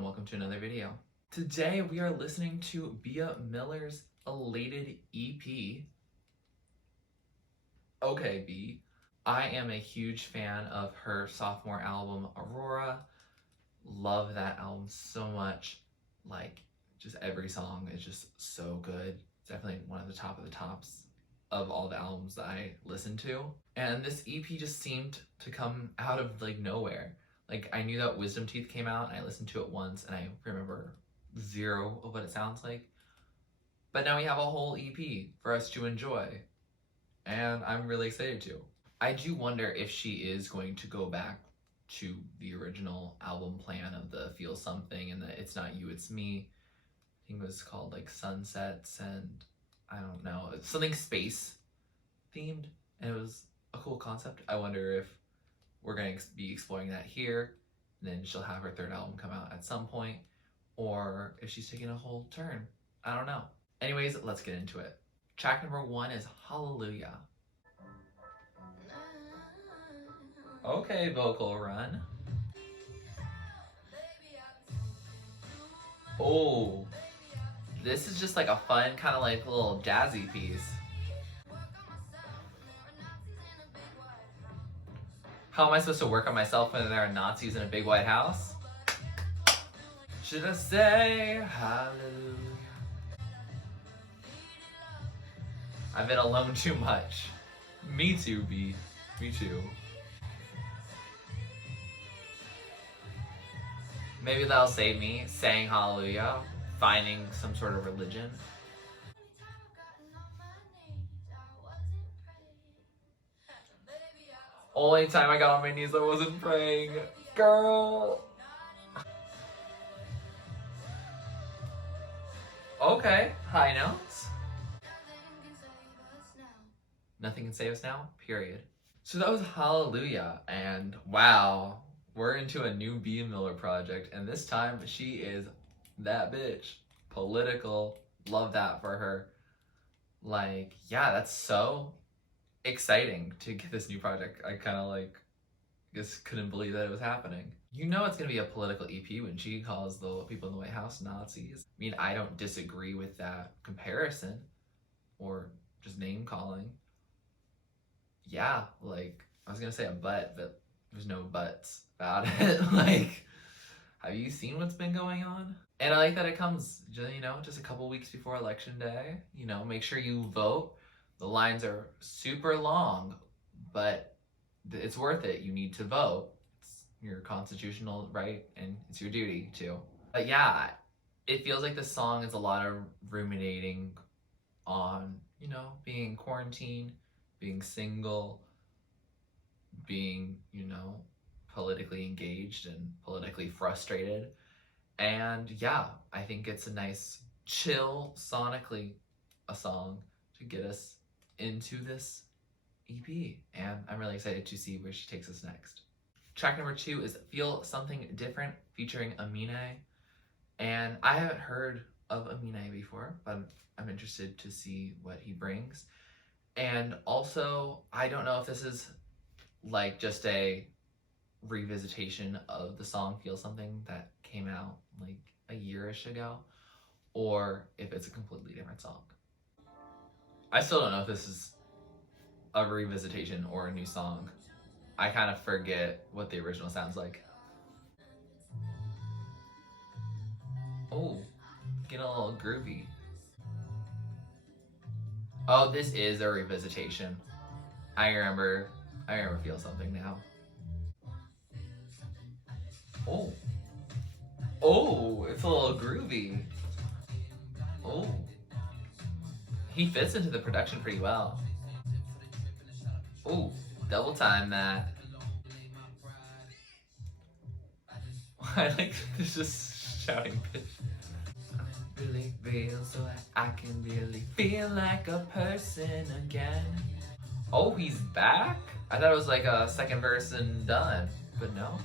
and welcome to another video. Today we are listening to Bea Miller's Elated EP. Okay, B. I am a huge fan of her sophomore album, Aurora. Love that album so much. Like, just every song is just so good. It's definitely one of the tops of all the albums that I listen to. And this EP just seemed to come out of like nowhere. Like, I knew that Wisdom Teeth came out and I listened to it once and I remember zero of what it sounds like. But now we have a whole EP for us to enjoy. And I'm really excited to. I do wonder if she is going to go back to the original album plan of the Feel Something and the It's Not You, It's Me. I think it was called like Sunsets and I don't know, something space themed. And it was a cool concept. I wonder if we're going to be exploring that here, and then she'll have her third album come out at some point, or if she's taking a whole turn. I don't know. Anyways, let's get into it. Track number 1 is Hallelujah. Okay, vocal run. Oh, this is just like a fun kind of like little jazzy piece. How am I supposed to work on myself when there are Nazis in a big white house? Should I say hallelujah? I've been alone too much. Me too, B. Me too. Maybe that'll save me, saying hallelujah, finding some sort of religion. Only time I got on my knees I wasn't praying. Girl! Okay, high notes. Nothing can save us now, period. So that was Hallelujah, and wow, we're into a new Bea Miller project, and this time she is that bitch. Political, love that for her. Like, yeah, that's so exciting to get this new project. I kind of like just couldn't believe that it was happening. You know it's gonna be a political EP when she calls the people in the White House Nazis. I mean, I don't disagree with that comparison or just name calling. Yeah, like, I was gonna say a but there's no buts about it. Like, have you seen what's been going on? And I like that it comes, you know, just a couple weeks before election day. You know, make sure you vote. The lines are super long, but it's worth it. You need to vote. It's your constitutional right, and it's your duty too. But yeah, it feels like this song is a lot of ruminating on, you know, being in quarantine, being single, being, you know, politically engaged and politically frustrated. And yeah, I think it's a nice, chill, sonically, a song to get us into this EP, and I'm really excited to see where she takes us next. Track number 2 is Feel Something Different featuring Aminé, and I haven't heard of Aminé before, but I'm interested to see what he brings. And also, I don't know if this is like just a revisitation of the song Feel Something that came out like a year-ish ago, or if it's a completely different song. I still don't know if this is a revisitation or a new song. I kind of forget what the original sounds like. Oh, getting a little groovy. Oh, this is a revisitation. I remember Feel Something now. Oh. Oh, it's a little groovy. Oh. He fits into the production pretty well. Ooh, double time that. I like this just shouting pitch. Really real, so I can really feel like a person again. Oh, he's back? I thought it was like a second verse and done, but no.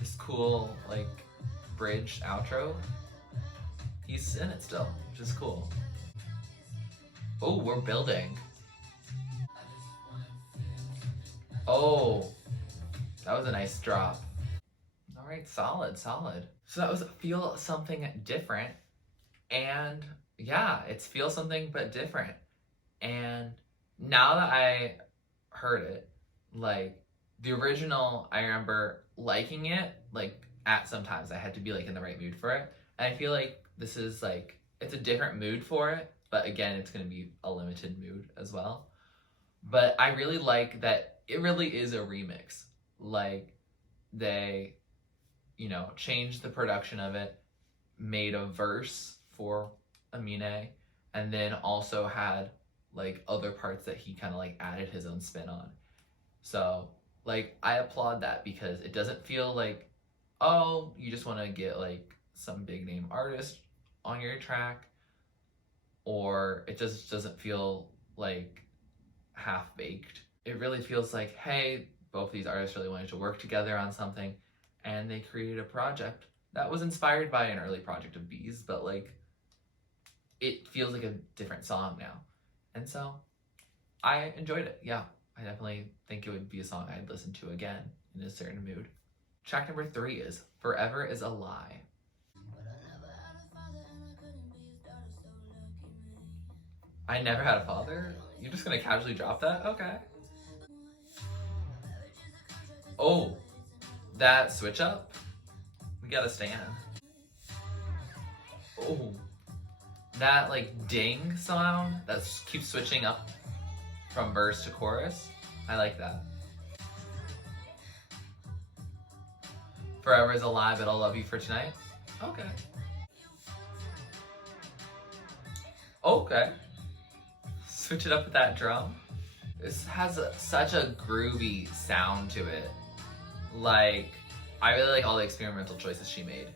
This cool, like, bridge outro. He's in it still, which is cool. Oh, we're building. Oh, that was a nice drop. All right, solid, solid. So that was Feel Something Different. And yeah, it's Feel Something but Different. And now that I heard it, like the original, I remember liking it, like at sometimes I had to be like in the right mood for it. And I feel like this is like, it's a different mood for it, but again, it's gonna be a limited mood as well. But I really like that it really is a remix. Like they, changed the production of it, made a verse for Aminé, and then also had like other parts that he kind of like added his own spin on. So like I applaud that because it doesn't feel like, oh, you just want to get like some big name artist on your track, or it just doesn't feel like half baked. It really feels like, hey, both these artists really wanted to work together on something, and they created a project that was inspired by an early project of Bee's, but like it feels like a different song now. And so I enjoyed it. Yeah, I definitely think it would be a song I'd listen to again in a certain mood. Track number 3 is Forever Is a Lie. I never had a father? You're just gonna casually drop that? Okay. Oh, that switch up? We gotta stand. Oh, that like ding sound that keeps switching up from verse to chorus. I like that. Forever Is a Lie, but I'll love you for tonight. Okay. Okay. Switch it up with that drum. This has such a groovy sound to it. Like, I really like all the experimental choices she made.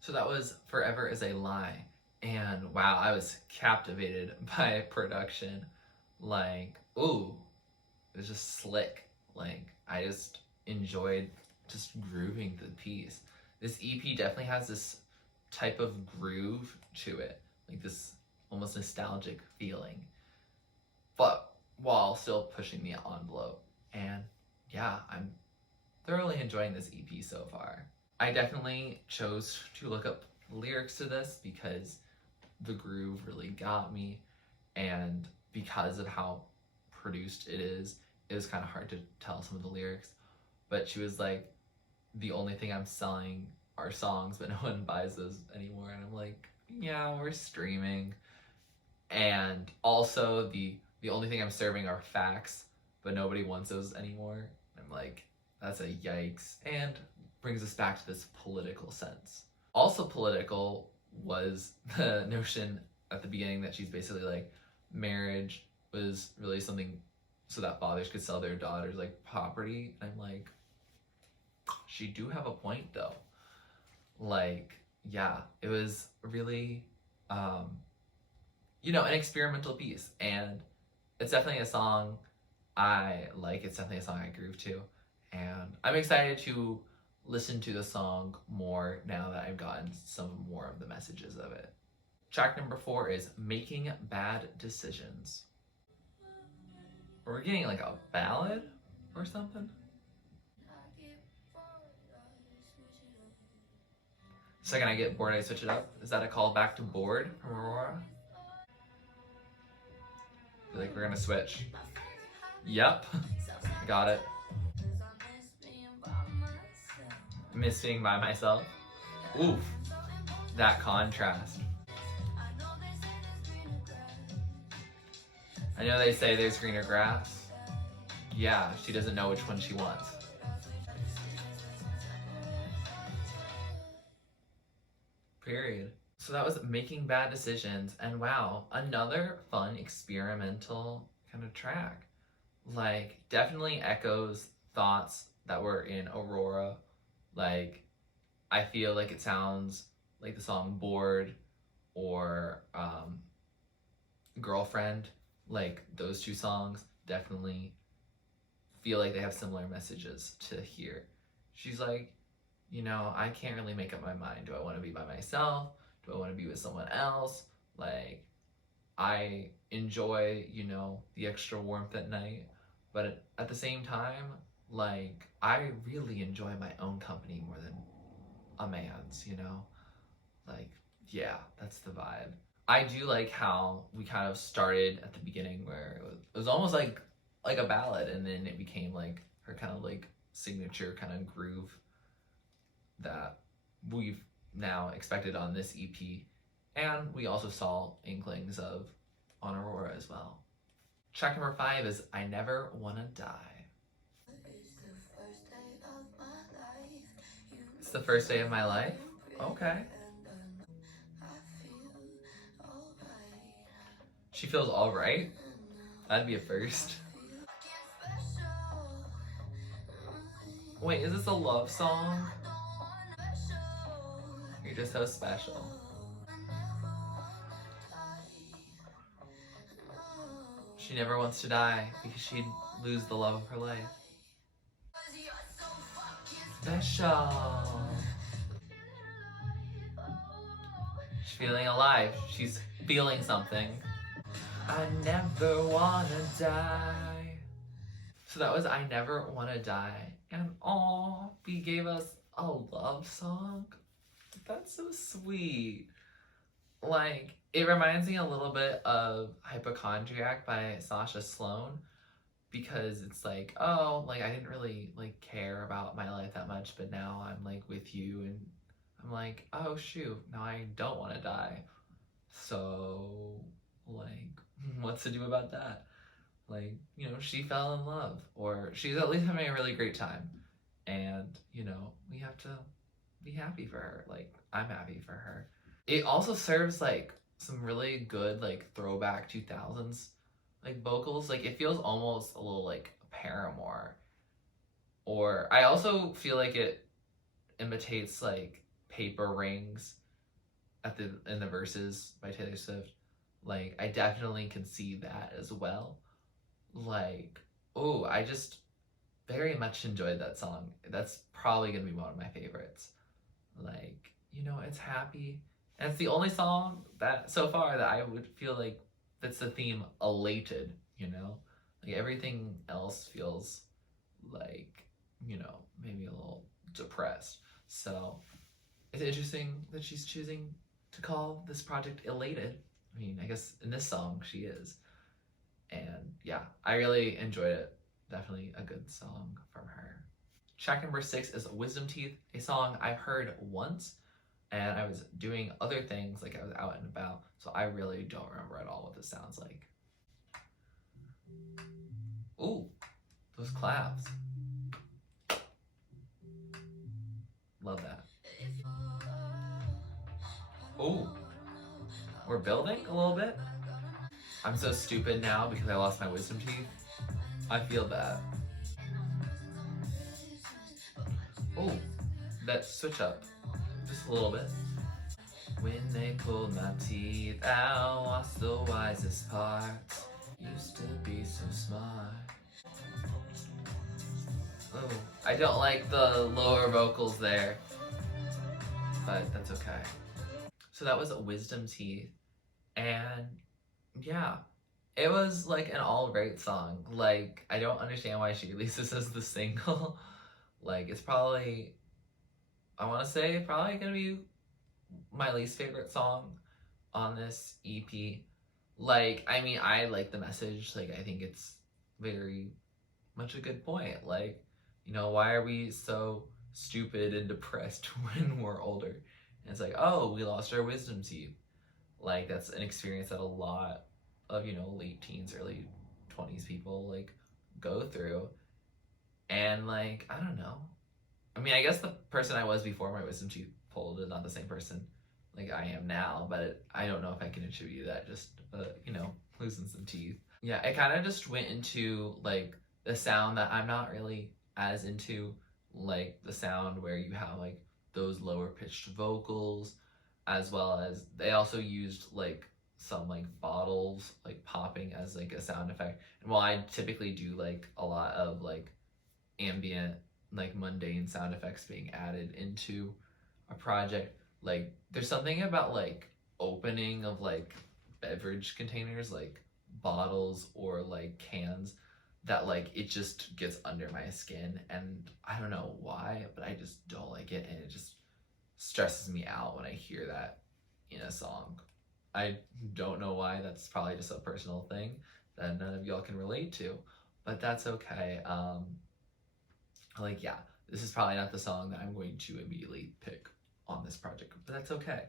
So that was Forever Is a Lie. And wow, I was captivated by production. Like, ooh, it was just slick. Like, I just enjoyed just grooving the piece. This EP definitely has this type of groove to it, like this almost nostalgic feeling, but while still pushing the envelope. And yeah, I'm thoroughly enjoying this EP so far. I definitely chose to look up lyrics to this because the groove really got me, and because of how produced it was kind of hard to tell some of the lyrics. But she was like, the only thing I'm selling are songs, but no one buys those anymore. And I'm like, yeah, we're streaming. And also the only thing I'm serving are facts, but nobody wants those anymore. I'm like, that's a yikes. And brings us back to this political sense. Also political was the notion at the beginning that she's basically like, marriage was really something so that fathers could sell their daughters like property. And I'm like, she do have a point though. Like, yeah, it was really an experimental piece, and it's definitely a song I like. It's definitely a song I groove to, and I'm excited to listen to the song more now that I've gotten some more of the messages of it. Track number 4 is Making Bad Decisions. We're getting like a ballad or something. Second I get bored, I switch it up. Is that a call back to Bored from Aurora? I feel like we're gonna switch. Yep. Got it. Miss being by myself. Oof. That contrast. I know they say there's greener grass. Yeah, she doesn't know which one she wants. Period. So that was Making Bad Decisions, and wow, another fun experimental kind of track. Like, definitely echoes thoughts that were in Aurora. Like, I feel like it sounds like the song Bored or Girlfriend. Like, those two songs definitely feel like they have similar messages to here. She's like, I can't really make up my mind. Do I want to be by myself? Do I want to be with someone else? Like, I enjoy, the extra warmth at night, but at the same time, like, I really enjoy my own company more than a man's, you know? Like, yeah, that's the vibe. I do like how we kind of started at the beginning where it was almost like a ballad, and then it became like her kind of like signature kind of groove that we've now expected on this EP. And we also saw inklings of on Aurora as well. Track number 5 is I Never Wanna Die. It's the first day of my life? Okay. She feels alright? That'd be a first. Wait, is this a love song? You're just so special. She never wants to die because she'd lose the love of her life. Special. She's feeling alive. She's feeling something. I never wanna die. So that was I Never Wanna Die. And aw, he gave us a love song. That's so sweet. Like, it reminds me a little bit of Hypochondriac by Sasha Sloan, because it's like, oh, like I didn't really like care about my life that much, but now I'm like with you, and I'm like, oh shoot, now I don't want to die. So like, what's to do about that? Like, you know, she fell in love, or she's at least having a really great time, and you know, we have to be happy for her. Like, I'm happy for her. It also serves like some really good like throwback 2000s like vocals. Like, it feels almost a little like Paramore. Or I also feel like it imitates like Paper Rings at the in the verses by Taylor Swift. Like, I definitely can see that as well. Like, oh, I just very much enjoyed that song. That's probably gonna be one of my favorites. Like, you know, it's happy. And it's the only song that so far that I would feel like fits the theme elated, you know? Like, everything else feels like, you know, maybe a little depressed. So it's interesting that she's choosing to call this project elated. I mean, I guess in this song she is. And yeah, I really enjoyed it. Definitely a good song from her. Track number 6 is Wisdom Teeth, a song I've heard once, and I was doing other things, like I was out and about, so I really don't remember at all what this sounds like. Ooh, those claps. Love that. Ooh, we're building a little bit. I'm so stupid now because I lost my wisdom teeth. I feel bad. Ooh, that switch up just a little bit. When they pulled my teeth out, what's the wisest part? Used to be so smart. Oh, I don't like the lower vocals there, but that's okay. So that was Wisdom Teeth, and yeah, it was like an all-right song. Like, I don't understand why she released this as the single. Like, it's probably, I want to say, probably gonna be my least favorite song on this EP. Like, I mean, I like the message. Like, I think it's very much a good point. Like, you know, why are we so stupid and depressed when we're older? And it's like, oh, we lost our wisdom teeth. Like, that's an experience that a lot of, you know, late teens, early 20s people, like, go through. And, like, I don't know. I mean, I guess the person I was before my wisdom teeth pulled is not the same person like I am now, but I don't know if I can attribute that just, you know, losing some teeth. Yeah, it kind of just went into, like, the sound that I'm not really as into, like the sound where you have like those lower pitched vocals, as well as they also used like some like bottles like popping as like a sound effect. And while I typically do like a lot of like ambient, like mundane sound effects being added into a project, like there's something about like opening of like beverage containers, like bottles or like cans, that like it just gets under my skin, and I don't know why, but I just don't like it, and it just stresses me out when I hear that in a song. I don't know why. That's probably just a personal thing that none of y'all can relate to, but that's okay. Like, yeah, this is probably not the song that I'm going to immediately pick on this project, but that's okay.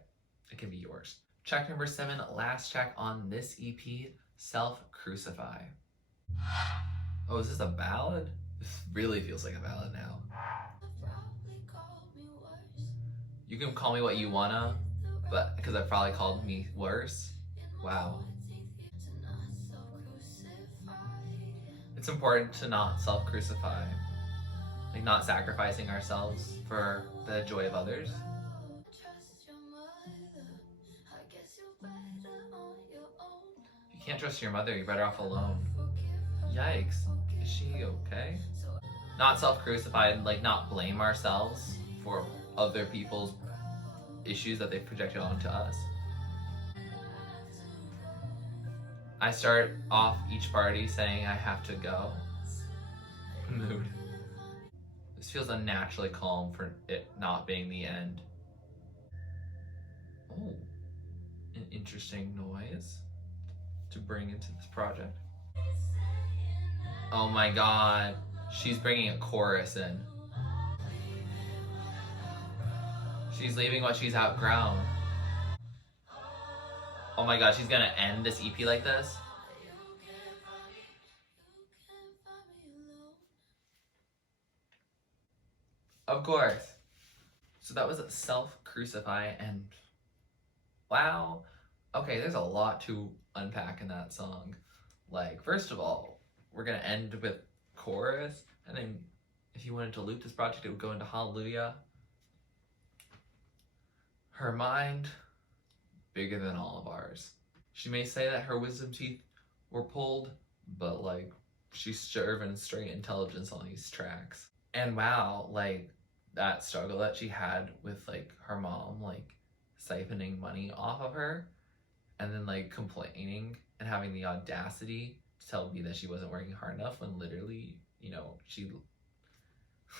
It can be yours. Track number 7, last track on this EP, Self Crucify. Oh, is this a ballad? This really feels like a ballad now. You can call me what you wanna, but because I've probably called me worse. Wow. It's important to not self crucify, like not sacrificing ourselves for the joy of others. If you can't trust your mother, you're better off alone. Yikes. Is she okay? Not self crucify and like not blame ourselves for other people's issues that they've projected onto us. I start off each party saying I have to go. Mood. This feels unnaturally calm for it not being the end. Oh, an interesting noise to bring into this project. Oh my god, she's bringing a chorus in. She's leaving what she's outgrown. Oh my god, she's gonna end this EP like this? Of course. So that was Self Crucify, and wow. Okay, there's a lot to unpack in that song. Like, first of all, we're gonna end with chorus, and then if you wanted to loop this project, it would go into Hallelujah. Her mind, bigger than all of ours. She may say that her wisdom teeth were pulled, but like, she's serving straight intelligence on these tracks. And wow, like, that struggle that she had with like her mom, like siphoning money off of her, and then like complaining and having the audacity to tell me that she wasn't working hard enough when literally, you know, she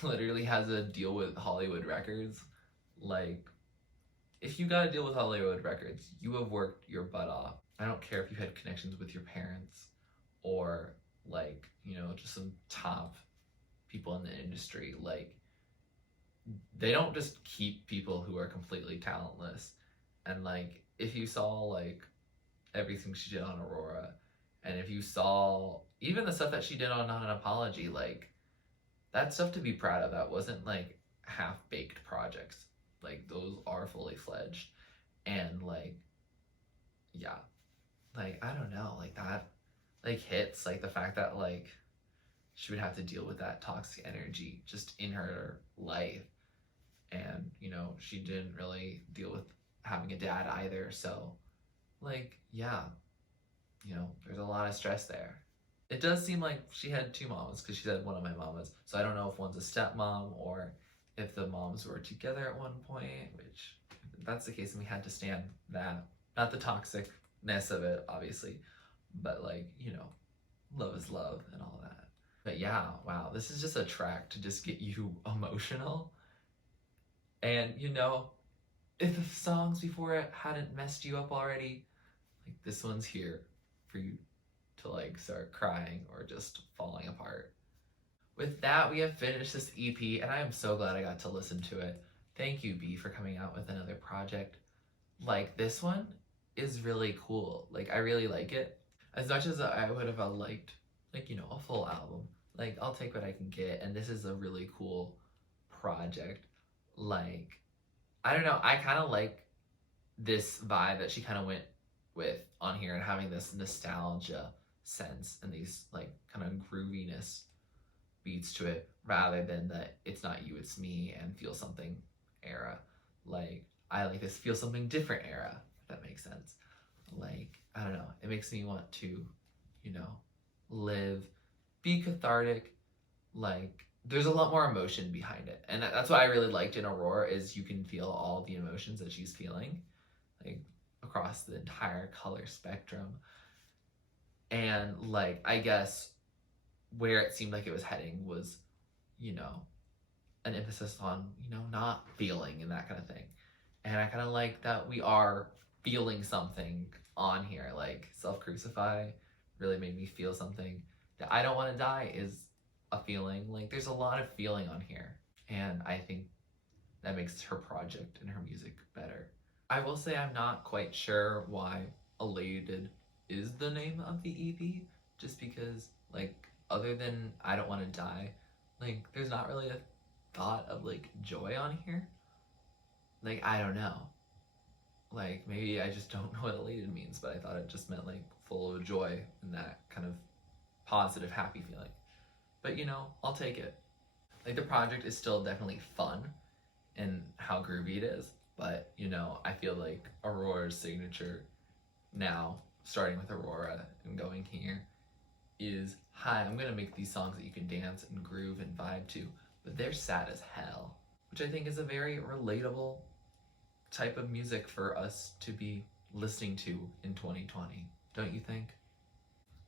literally has a deal with Hollywood Records. Like, if you got a deal with Hollywood Records, you have worked your butt off. I don't care if you had connections with your parents or like, you know, just some top people in the industry. Like, they don't just keep people who are completely talentless. And like, if you saw like everything she did on Aurora, and if you saw even the stuff that she did on Not an Apology, like, that's stuff to be proud of. That wasn't like half-baked projects. Like, those are fully fledged. And like, yeah, like, I don't know, like, that like hits, like the fact that like she would have to deal with that toxic energy just in her life. And you know, she didn't really deal with having a dad either, so like, yeah, you know, there's a lot of stress there. It does seem like she had two moms, because she said one of my mamas, so I don't know if one's a stepmom or if the moms were together at one point, which, if that's the case, then we had to stand that. Not the toxicness of it, obviously, but like, you know, love is love and all that. But yeah, wow, this is just a track to just get you emotional. And you know, if the songs before it hadn't messed you up already, like, this one's here for you to like start crying or just falling apart. With that, we have finished this EP, and I am so glad I got to listen to it. Thank you, B, for coming out with another project. Like, this one is really cool. Like, I really like it. As much as I would have liked, like, you know, a full album. Like, I'll take what I can get, and this is a really cool project. Like, I don't know, I kind of like this vibe that she kind of went with on here, and having this nostalgia sense and these like kind of grooviness beats to it, rather than the "it's not you, it's me" and "feel something" era. Like, I like this "feel something different" era, if that makes sense. Like, I don't know, it makes me want to, you know, live, be cathartic. Like, there's a lot more emotion behind it, and that's what I really liked in Aurora, is you can feel all the emotions that she's feeling, like, across the entire color spectrum. And like, I guess where it seemed like it was heading was, you know, an emphasis on, you know, not feeling and that kind of thing. And I kind of like that we are feeling something on here. Like Self-Crucify really made me feel something. That I Don't Want to Die is a feeling. Like there's a lot of feeling on here. And I think that makes her project and her music better. I will say I'm not quite sure why Elated is the name of the EP, just because, like, other than I Don't Want to Die, like, there's not really a thought of, like, joy on here. Like, I don't know. Like, maybe I just don't know what elated means, but I thought it just meant, like, full of joy and that kind of positive, happy feeling. But, you know, I'll take it. Like, the project is still definitely fun and how groovy it is, but, you know, I feel like Aurora's signature now, starting with Aurora and going here, is, hi, I'm gonna make these songs that you can dance and groove and vibe to, but they're sad as hell, which I think is a very relatable type of music for us to be listening to in 2020, don't you think?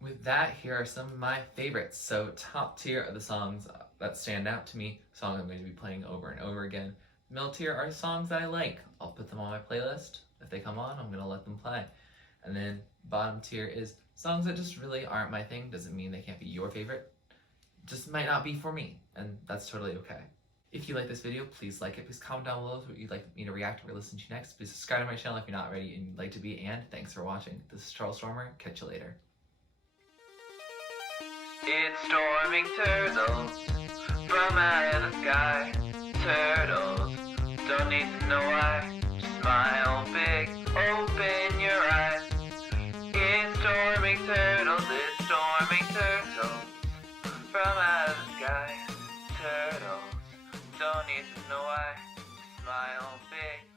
With that, here are some of my favorites. So top tier are the songs that stand out to me, songs I'm going to be playing over and over again. Middle tier are songs that I like. I'll put them on my playlist. If they come on, I'm going to let them play. And then bottom tier is songs that just really aren't my thing. Doesn't mean they can't be your favorite. Just might not be for me, and that's totally okay. If you like this video, please like it. Please comment down below what you'd like me to react or listen to next. Please subscribe to my channel if you're not ready and you'd like to be. And thanks for watching. This is TurtleStormer. Catch you later. It's storming turtles from out of the sky. Turtles don't need to know why. Smile big, open your eyes. It's storming turtles, it's storming turtles from out of the sky. Turtles don't need to know why. Smile big.